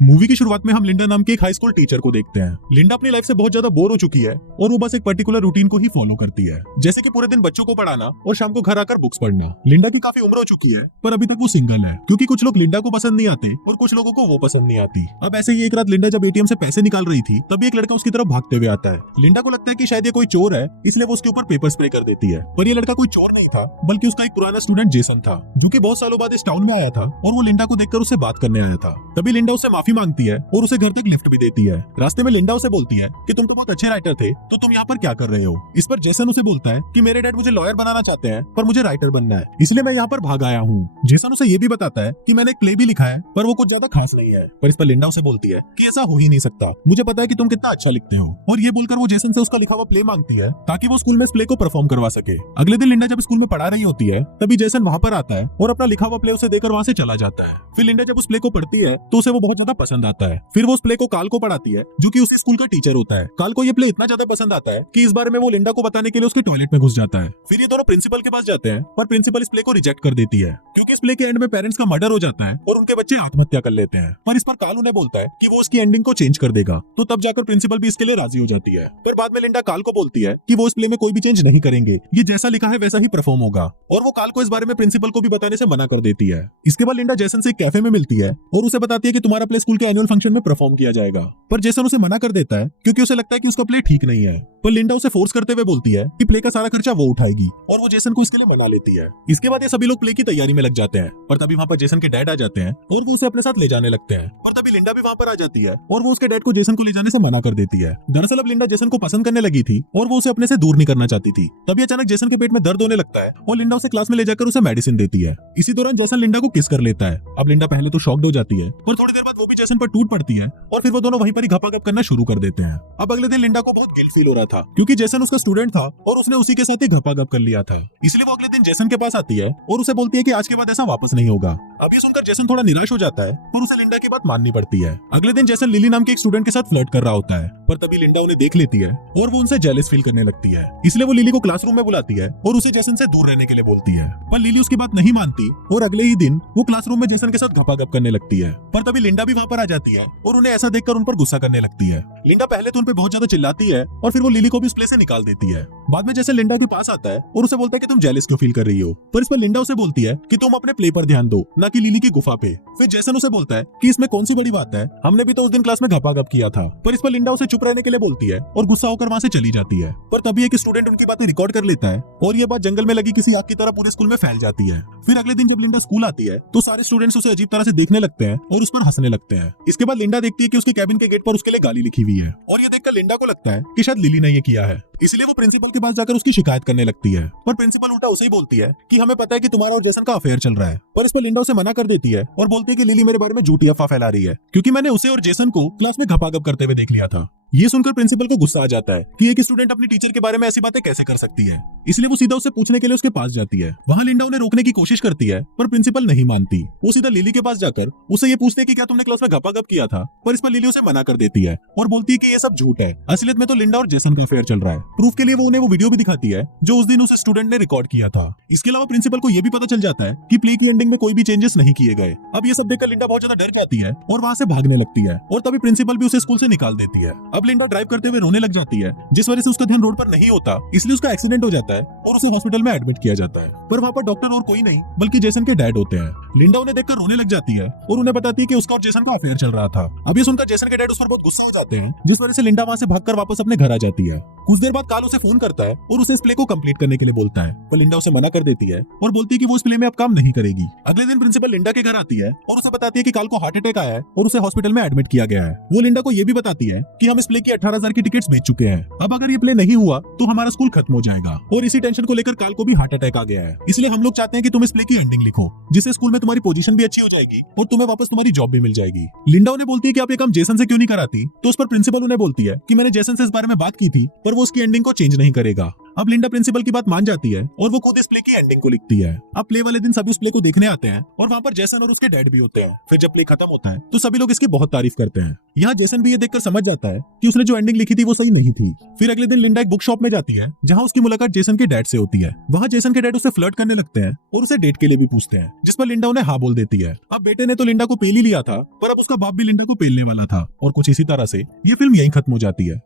Movie की शुरुआत में हम लिंडा नाम के एक हाई स्कूल टीचर को देखते हैं। लिंडा अपनी लाइफ से बहुत ज्यादा बोर हो चुकी है और वो बस एक पर्टिकुलर रूटीन को ही फॉलो करती है, जैसे कि पूरे दिन बच्चों को पढ़ाना और शाम को घर आकर बुक्स पढ़ना। लिंडा की काफी उम्र हो चुकी है पर अभी तक वो सिंगल है, क्योंकि कुछ लोग लिंडा को पसंद नहीं आते और कुछ लोगों को वो पसंद नहीं आती। अब ऐसे ही एक रात लिंडा जब एटीएम से पैसे निकाल रही थी तभी एक लड़का उसकी तरफ भागते हुए आता है। लिंडा को लगता है कि शायद ये कोई चोर है, इसलिए वो उसके ऊपर पेपर स्प्रे कर देती है। पर ये लड़का कोई चोर नहीं था, बल्कि उसका एक पुराना स्टूडेंट जेसन था, जो कि बहुत सालों बाद इस टाउन में आया था और वो लिंडा को देखकर उससे बात करने आया था। तभी लिंडा उससे माफी मांगती है और उसे घर तक लिफ्ट भी देती है। रास्ते में लिंडा उसे बोलती है कि तुम तो बहुत अच्छे राइटर थे, तो तुम यहाँ पर क्या कर रहे हो। इस पर जेसन उसे बोलता है कि मेरे डैड मुझे लॉयर बनाना चाहते हैं पर मुझे राइटर बनना है, इसलिए मैं यहाँ पर भाग आया हूँ। जेसन उसे ये भी बताता है कि मैंने एक प्ले भी लिखा है पर वो कुछ ज्यादा खास नहीं है। पर इस पर लिंडा उसे बोलती है कि ऐसा हो ही नहीं सकता, मुझे पता है कि तुम कितना अच्छा लिखते हो। और ये बोलकर वो जेसन से उसका लिखा हुआ प्ले मांगती है ताकि वो स्कूल में इस प्ले को परफॉर्म करवा सके। अगले दिन लिंडा जब स्कूल में पढ़ा रही होती है तभी जेसन वहाँ पर आता है और अपना लिखा हुआ प्ले उसे देकर वहाँ से चला जाता है। फिर लिंडा जब उस प्ले को पढ़ती है तो उसे वो बहुत ज्यादा पसंद आता है। फिर वो उस प्ले को काल को पढ़ाती है, जो कि उसी स्कूल का टीचर होता है। काल को ये प्ले इतना ज्यादा पसंद आता है कि इस बारे में वो लिंडा को बताने के लिए उसके टॉयलेट में घुस जाता है। फिर ये दोनों प्रिंसिपल के पास जाते हैं पर प्रिंसिपल इस प्ले को रिजेक्ट कर देती है, क्योंकि इस प्ले के एंड में पेरेंट्स का मर्डर हो जाता है और उनके बच्चे आत्महत्या कर लेते हैं। पर इस पर काल उन्हें बोलता है कि वो उसकी एंडिंग को चेंज कर देगा, तो तब जाकर प्रिंसिपल भी इसके लिए राजी हो जाती है। फिर बाद में लिंडा काल को बोलती है कि वो इस प्ले में कोई भी चेंज नहीं करेंगे, ये जैसा लिखा है वैसा ही परफॉर्म होगा, और वो काल को इस बारे में प्रिंसिपल को भी बताने से मना कर देती है। इसके बाद लिंडा जेसन से एक कैफे में मिलती है और उसे बताती है कि तुम्हारा प्ले स्कूल के एनुअल फंक्शन में परफॉर्म किया जाएगा। पर जेसन उसे मना कर देता है क्योंकि उसे लगता है कि उसका प्ले ठीक नहीं है। पर लिंडा उसे फोर्स करते हुए बोलती है कि प्ले का सारा खर्चा वो उठाएगी और वो जेसन को इसके लिए मना लेती है। इसके बाद ये सभी लोग प्ले की तैयारी में लग जाते हैं, पर तभी वहाँ पर जेसन के डैड आ जाते हैं और वो उसे अपने साथ ले जाने लगते हैं। पर तभी लिंडा भी वहाँ पर आ जाती है और वो उसके डैड को जेसन को ले जाने से मना कर देती है। दरअसल अब लिंडा जेसन को पसंद करने लगी थी और वो उसे अपने से दूर नहीं करना चाहती थी। तभी अचानक जेसन के पेट में दर्द होने लगता है और लिंडा उसे क्लास में ले जाकर उसे मेडिसिन देती है। इसी दौरान जेसन लिंडा को किस कर लेता है। अब लिंडा पहले तो शॉक्ड हो जाती है, पर थोड़ी देर बाद वो भी जेसन पर टूट पड़ती है और फिर वो दोनों वहीं पर ही घपाघप करना शुरू कर देते हैं। अब अगले दिन लिंडा को बहुत गिल्ट फील हो रहा था, क्योंकि जेसन उसका स्टूडेंट था और उसने उसी के साथ ही घपाघप कर लिया था। इसलिए वो अगले दिन जेसन के पास आती है और उसे बोलती है कि आज के बाद ऐसा वापस नहीं होगा। अब ये सुनकर जेसन थोड़ा निराश हो जाता है पर उसे लिंडा की बात माननी पड़ती है। अगले दिन जेसन लिली नाम के एक स्टूडेंट के साथ फ्लर्ट कर रहा होता है, पर तभी लिंडा उन्हें देख लेती है और वो उनसे जेलस फील करने लगती है। इसलिए वो लिली को क्लासरूम में बुलाती है और उसे जेसन से दूर रहने के लिए बोलती है। पर लिली उसकी बात नहीं मानती और अगले ही दिन वो क्लासरूम में जेसन के साथ घपाघप करने लगती है। पर तभी लिंडा भी वहाँ पर आ जाती है और उन्हें ऐसा देखकर उन पर गुस्सा करने लगती है। लिंडा पहले तो उन पर बहुत ज्यादा चिल्लाती है और फिर वो लिली को भी उस प्लेस से निकाल देती है। बाद में जैसे लिंडा के पास आता है और उसे बोलता है कि तुम जेलस क्यों फील कर रही हो। पर इस पर लिंडा उसे बोलती है कि तुम अपने प्ले पर ध्यान दो, ना कि लिली की गुफा पे। फिर जेसन उसे बोलता है कि इसमें कौन सी बड़ी बात है, हमने भी तो उस दिन क्लास में घपाघप किया था। पर इस पर लिंडा उसे चुप रहने के लिए बोलती है और गुस्सा होकर वहाँ से चली जाती है। पर तभी एक स्टूडेंट उनकी बातें रिकॉर्ड कर लेता है और ये बात जंगल में लगी किसी आग की तरह पूरे स्कूल में फैल जाती है। फिर अगले दिन जब लिंडा स्कूल आती है तो सारे स्टूडेंट्स उसे अजीब तरह से देखने लगते हैं और उस पर हंसने लगते हैं। इसके बाद लिंडा देखती है कि उसके कैबिन के गेट पर उसके लिए गाली लिखी हुई है और ये देखकर लिंडा को लगता है कि शायद लिली ने ये किया है, इसलिए वो प्रिंसिपल के पास जाकर उसकी शिकायत करने लगती है। पर प्रिंसिपल उल्टा उसे ही बोलती है कि हमें पता है कि तुम्हारा और जेसन का अफेयर चल रहा है। पर इस पर लिंडा उसे मना कर देती है और बोलती है कि लिली मेरे बारे में झूठी अफवाह फैला रही है, क्योंकि मैंने उसे और जेसन को क्लास में घपाघप करते हुए देख लिया था। ये सुनकर प्रिंसिपल को गुस्सा आ जाता है कि एक स्टूडेंट अपनी टीचर के बारे में ऐसी बातें कैसे कर सकती है। इसलिए वो सीधा उसे पूछने के लिए उसके पास जाती है। वहाँ लिंडा उन्हें रोकने की कोशिश करती है पर प्रिंसिपल नहीं मानती। वो सीधा लिली के पास जाकर उसे ये पूछते हैं कि क्या तुमने क्लास में घपाघप किया था। पर इस पर लिली उसे मना कर देती है और बोलती है कि ये सब झूठ है, असलियत में तो लिंडा और जेसन का अफेयर चल रहा है। प्रूफ के लिए वो उन्हें वो वीडियो भी दिखाती है जो उस दिन उस स्टूडेंट ने रिकॉर्ड किया था। इसके अलावा प्रिंसिपल को ये भी पता चल जाता है कि प्ले की एंडिंग में कोई भी चेंजेस नहीं किए गए। अब ये सब देखकर लिंडा बहुत ज्यादा डर जाती है और वहाँ से भागने लगती है और तभी प्रिंसिपल भी उसे स्कूल से निकाल देती है। अब लिंडा ड्राइव करते हुए रोने लग जाती है, जिस वजह से उसका ध्यान रोड पर नहीं होता, इसलिए उसका एक्सीडेंट हो जाता है और उसे हॉस्पिटल में एडमिट किया जाता है। पर वहाँ पर डॉक्टर और कोई नहीं बल्कि जेसन के डैड होते हैं। लिंडा उन्हें देखकर रोने लग जाती है और उन्हें बताती है कि उसका और जेसन का अफेयर चल रहा था। अब ये सुनकर जेसन के डैड उस पर बहुत गुस्सा हो जाते हैं, जिस वजह से लिंडा वहाँ से भागकर वापस अपने घर आ जाती है। कुछ देर बाद काल उसे फोन करता है और उसे इस प्ले को कंप्लीट करने के लिए बोलता है, पर लिंडा उसे मना कर देती है और बोलती है कि वो इस प्ले में अब काम नहीं करेगी। अगले दिन प्रिंसिपल लिंडा के घर आती है और उसे बताती है कि काल को हार्ट अटैक आया है और उसे हॉस्पिटल में एडमिट किया गया है। वो लिंडा को ये भी बताती है कि हम इस प्ले की 18,000 की टिकट्स बेच चुके हैं। अब अगर ये प्ले नहीं हुआ तो हमारा स्कूल खत्म हो जाएगा, और इसी टेंशन को लेकर काल को भी हार्ट अटैक आ गया है। इसलिए हम लोग चाहते हैं कि तुम इस प्ले की एंडिंग लिखो, जिससे स्कूल में तुम्हारी पोजीशन भी अच्छी हो जाएगी और तुम्हें वापस तुम्हारी जॉब भी मिल जाएगी। लिंडा उन्हें बोलती है कि आप ये काम जेसन से क्यों नहीं कराती। तो उस पर प्रिंसिपल उन्हें बोलती है कि मैंने जेसन से इस बारे में बात की थी पर वो उसकी एंडिंग को चेंज नहीं करेगा। अब लिंडा प्रिंसिपल की बात मान जाती है और वो खुद इस प्ले की एंडिंग को लिखती है। अब प्ले वाले दिन सभी उस प्ले को देखने आते हैं और वहाँ पर जेसन और उसके डैड भी होते हैं। फिर जब प्ले खत्म होता है तो सभी लोग इसकी बहुत तारीफ करते हैं। यहाँ जेसन भी ये देखकर समझ जाता है कि उसने जो एंडिंग लिखी थी वो सही नहीं थी। फिर अगले दिन लिंडा एक बुक शॉप में जाती है जहाँ उसकी मुलाकात जेसन के डैड से होती है। वहाँ जेसन के डैड उससे फ्लर्ट करने लगते हैं और उसे डेट के लिए भी पूछते हैं, जिस पर लिंडा उन्हें हाँ बोल देती है। अब बेटे ने तो लिंडा को पेल ही लिया था, पर अब उसका बाप भी लिंडा को पेलने वाला था और कुछ इसी तरह से ये फिल्म यहीं खत्म हो जाती है।